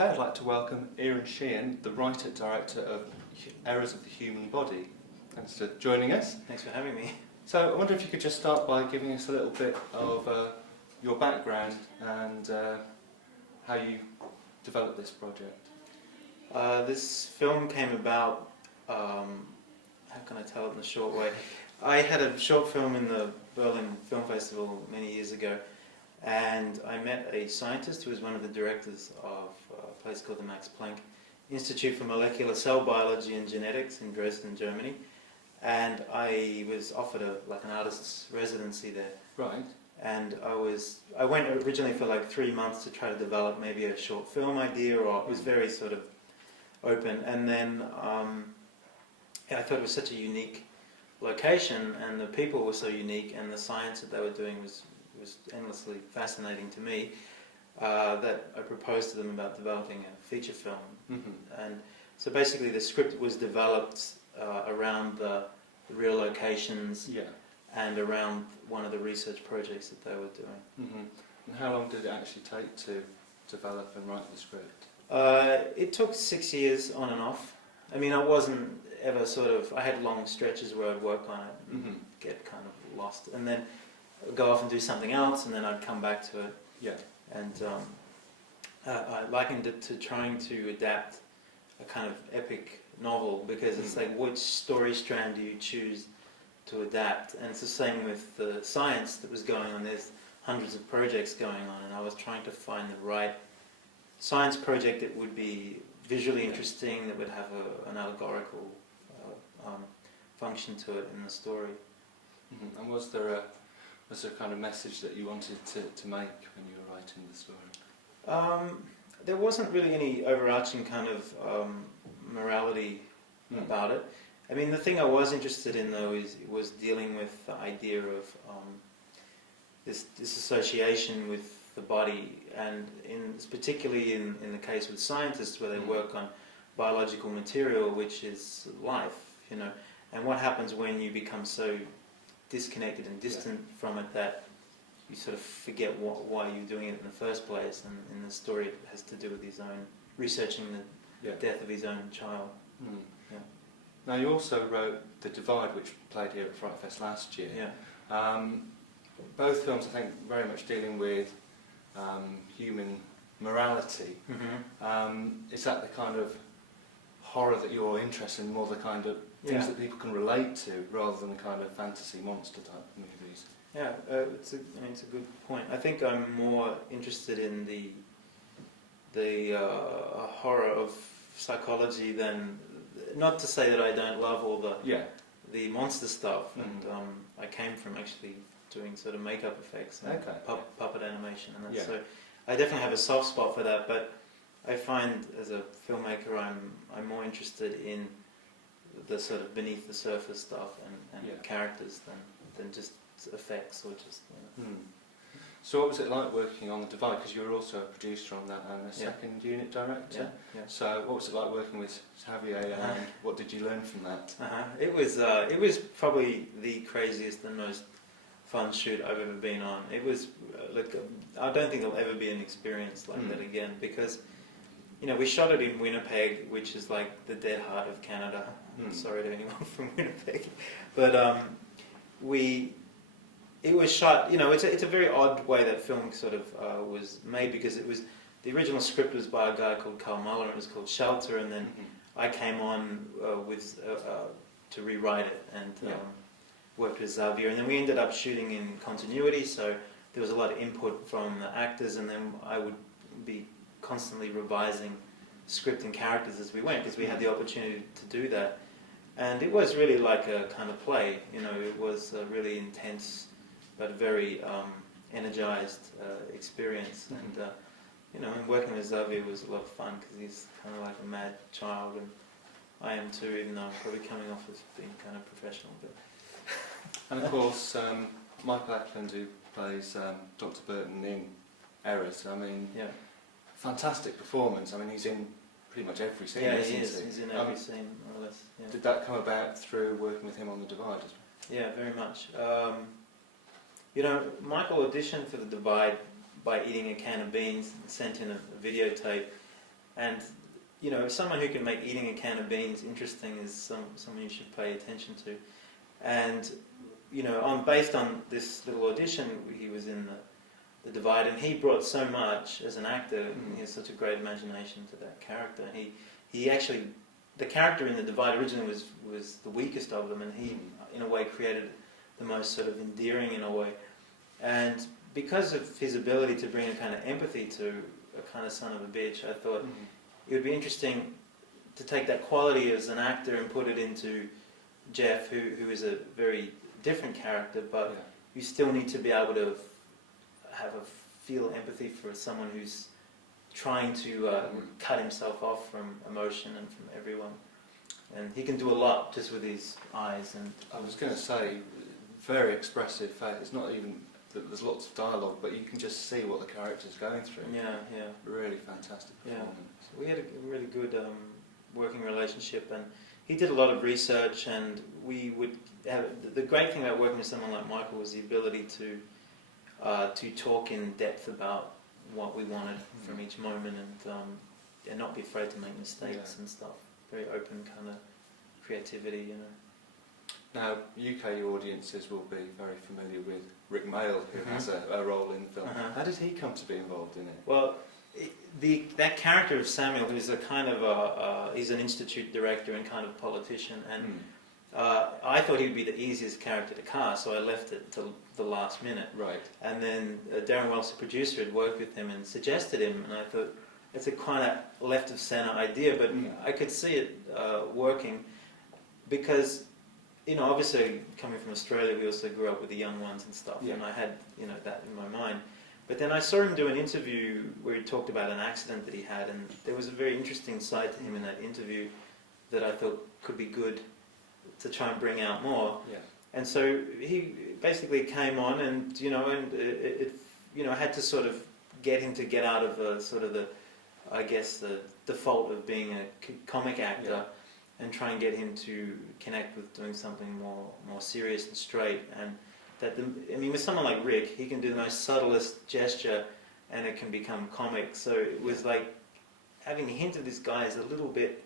Okay, I'd like to welcome Eron Sheean, the writer-director of Errors of the Human Body. Thanks for joining us. Thanks for having me. So I wonder if you could just start by giving us a little bit of your background and how you developed this project. This film came about, how can I tell it in a short way? I had a short film in the Berlin Film Festival many years ago, and I met a scientist who was one of the directors of a place called the Max Planck Institute for Molecular Cell Biology and Genetics in Dresden, Germany. And I was offered an artist's residency there. Right. And I went originally for like 3 months to try to develop maybe a short film idea, or it was very sort of open. And then I thought it was such a unique location, and the people were so unique, and the science that they were doing was endlessly fascinating to me, that I proposed to them about developing a feature film. Mm-hmm. And so basically the script was developed around the real locations, yeah, and around one of the research projects that they were doing. Mm-hmm. And how long did it actually take to develop and write the script? It took 6 years on and off. I mean, I wasn't ever I had long stretches where I'd work on it and mm-hmm. get kind of lost, and then go off and do something else, and then I'd come back to it. Yeah. And I likened it to trying to adapt a kind of epic novel, because it's like, which story strand do you choose to adapt? And it's the same with the science that was going on. There's hundreds of projects going on, and I was trying to find the right science project that would be visually interesting, that would have an allegorical function to it in the story. Mm-hmm. And was there a kind of message that you wanted to make when you were writing the story? There wasn't really any overarching kind of morality about it. I mean, the thing I was interested in, though, was dealing with the idea of this association with the body, and particularly in the case with scientists, where they work on biological material, which is life, you know, and what happens when you become so disconnected and distant from it that you sort of forget why you're doing it in the first place. And in the story, it has to do with his own researching the death of his own child. Mm. Yeah. Now, you also wrote The Divide, which played here at FrightFest last year. Yeah. Both films, I think, very much dealing with human morality. Mm-hmm. Is that the kind of horror that you're interested in, more the kind of things that people can relate to, rather than kind of fantasy monster type movies? Yeah, it's a good point. I think I'm more interested in the horror of psychology than, not to say that I don't love all the monster stuff. Mm-hmm. And I came from actually doing sort of makeup effects and puppet animation, and that. So I definitely have a soft spot for that. But I find, as a filmmaker, I'm more interested in the sort of beneath the surface stuff and characters than just effects or just. You know. So what was it like working on The Divide? Because you were also a producer on that and a second unit director. Yeah. So what was it like working with Xavier, and what did you learn from that? It was probably the craziest and most fun shoot I've ever been on. It was I don't think there'll ever be an experience like that again, because we shot it in Winnipeg, which is like the dead heart of Canada. Sorry to anyone from Winnipeg, but it was shot. It's a very odd way that film sort of was made, because the original script was by a guy called Carl Muller, and it was called Shelter, and then I came on to rewrite it and worked with Xavier, and then we ended up shooting in continuity. So there was a lot of input from the actors, and then I would be constantly revising script and characters as we went, because we had the opportunity to do that. And it was really like a kind of play. It was a really intense but very energized experience. And working with Xavier was a lot of fun, because he's kind of like a mad child, and I am too, even though I'm probably coming off as being kind of professional. But and of course, Michael Ackland, who plays Dr. Burton in Errors, fantastic performance. I mean, he's in pretty much every scene. Yeah, he is. He's in every scene, more or less. Yeah. Did that come about through working with him on The Divide as well? Yeah, very much. Michael auditioned for The Divide by eating a can of beans and sent in a videotape, And you know, someone who can make eating a can of beans interesting is someone you should pay attention to. And you know, based on this little audition, he was in the Divide, and he brought so much as an actor. He has such a great imagination to that character. He actually, the character in the Divide originally was the weakest of them, and he in a way created the most sort of endearing in a way. And because of his ability to bring a kind of empathy to a kind of son of a bitch, I thought it would be interesting to take that quality as an actor and put it into Jeff, who is a very different character, but you still need to be able to feel empathy for someone who's trying to cut himself off from emotion and from everyone. And he can do a lot just with his eyes. And I was going to say, very expressive face. It's not even that there's lots of dialogue, but you can just see what the character's going through. Yeah. Really fantastic performance. So we had a really good working relationship, and he did a lot of research, and we would have... The great thing about working with someone like Michael was the ability to talk in depth about what we wanted from each moment, and not be afraid to make mistakes and stuff. Very open kind of creativity, you know. Now, UK audiences will be very familiar with Rick Mayall, who has a role in the film. How did he come to be involved in it? Well, that character of Samuel, who's a kind of he's an institute director and kind of politician, and I thought he'd be the easiest character to cast, so I left it till the last minute. Right. And then Darren Wells, the producer, had worked with him and suggested him, and I thought, it's a kind of left of centre idea, but I could see it working because, you know, obviously coming from Australia, we also grew up with the young ones and stuff, and I had, you know, that in my mind. But then I saw him do an interview where he talked about an accident that he had, and there was a very interesting side to him in that interview that I thought could be good to try and bring out more. Yeah. And so he basically came on, and you know, I had to sort of get him to get out of sort of the default of being a comic actor, and try and get him to connect with doing something more serious and straight. And with someone like Rick, he can do the most subtlest gesture, and it can become comic. So it was like having a hint of this guy is a little bit.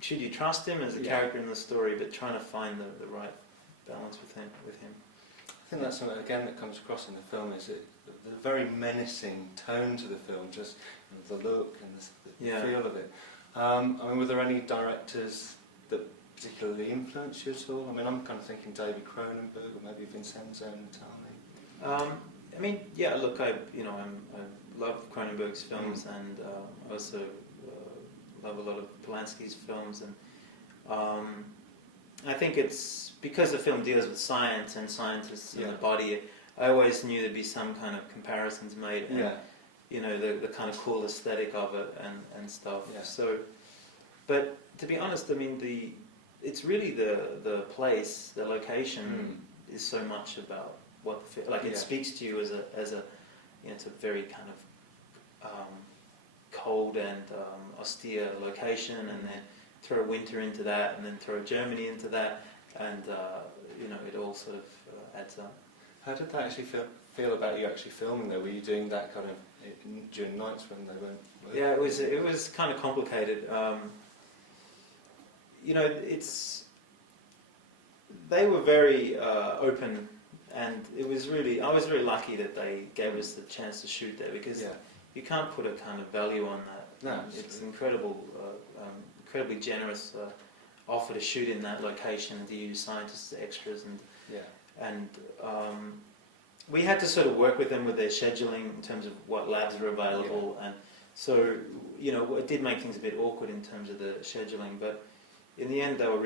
Should you trust him as a character in the story, but trying to find the right balance with him. I think that's something again that comes across in the film, is the very menacing tone to the film, just the look and the feel of it. I mean, were there any directors that particularly influenced you at all? I mean, I'm kind of thinking David Cronenberg or maybe Vincenzo Natali. I mean, yeah. Look, I love Cronenberg's films, and I also love a lot of Polanski's films, and I think it's because the film deals with science and scientists and the body. I always knew there'd be some kind of comparisons made, and you know, the kind of cool aesthetic of it and stuff. Yeah. So, but to be honest, I mean, it's really the place, the location is so much about what it speaks to you as a you know, it's a very kind of cold and austere location, and then throw winter into that, and then throw Germany into that, and you know, it all sort of adds up. How did that actually feel about you actually filming there? Were you doing that kind of during nights when they weren't working? Yeah, it was kind of complicated. You know, they were very open, and I was very lucky that they gave us the chance to shoot there, because you can't put a kind of value on that. No, it's incredibly generous offer to shoot in that location and to use scientists as extras, and we had to sort of work with them with their scheduling in terms of what labs are available, and so, you know, it did make things a bit awkward in terms of the scheduling, but in the end they were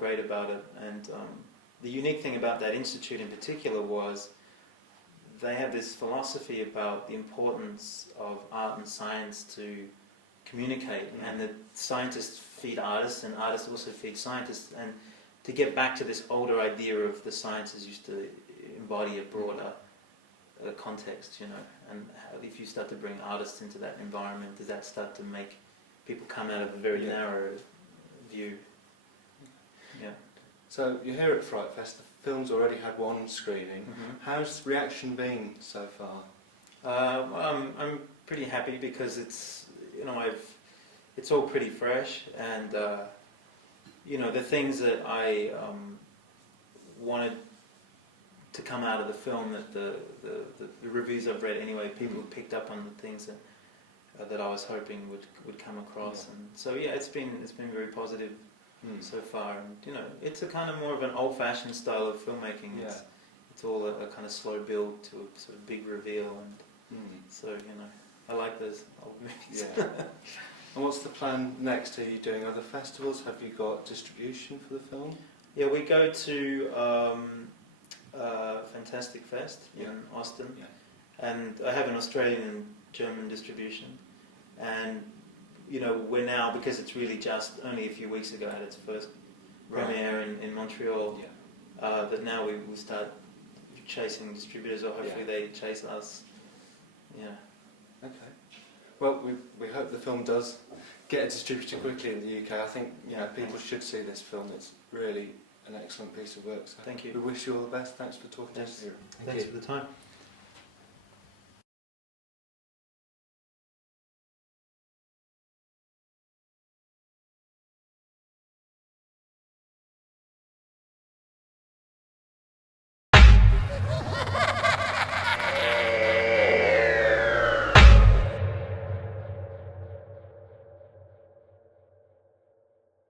great about it. And the unique thing about that institute in particular was they have this philosophy about the importance of art and science to communicate, and that scientists feed artists, and artists also feed scientists, and to get back to this older idea of the sciences used to embody a broader context, you know, and how, if you start to bring artists into that environment, does that start to make people come out of a very narrow view? Yeah. So you're here at FrightFest. The film's already had one screening. How's the reaction been so far? Well, I'm pretty happy, because it's all pretty fresh, and the things that I wanted to come out of the film, that the reviews I've read anyway, people have picked up on the things that I was hoping would come across, and so it's been very positive so far, and it's a kind of more of an old-fashioned style of filmmaking. It's all a kind of slow build to a sort of big reveal, and so I like those old movies. And what's the plan next? Are you doing other festivals? Have you got distribution for the film? Yeah, we go to Fantastic Fest in Austin, and I have an Australian and German distribution, and we're now, because it's really just only a few weeks ago had its first premiere in Montreal, that now we will start chasing distributors, or hopefully they chase us. Okay. Well, we hope the film does get a distributor quickly in the UK. I think people should see this film. It's really an excellent piece of work. So thank you. We wish you all the best. Thanks for talking to us. Thanks for the time.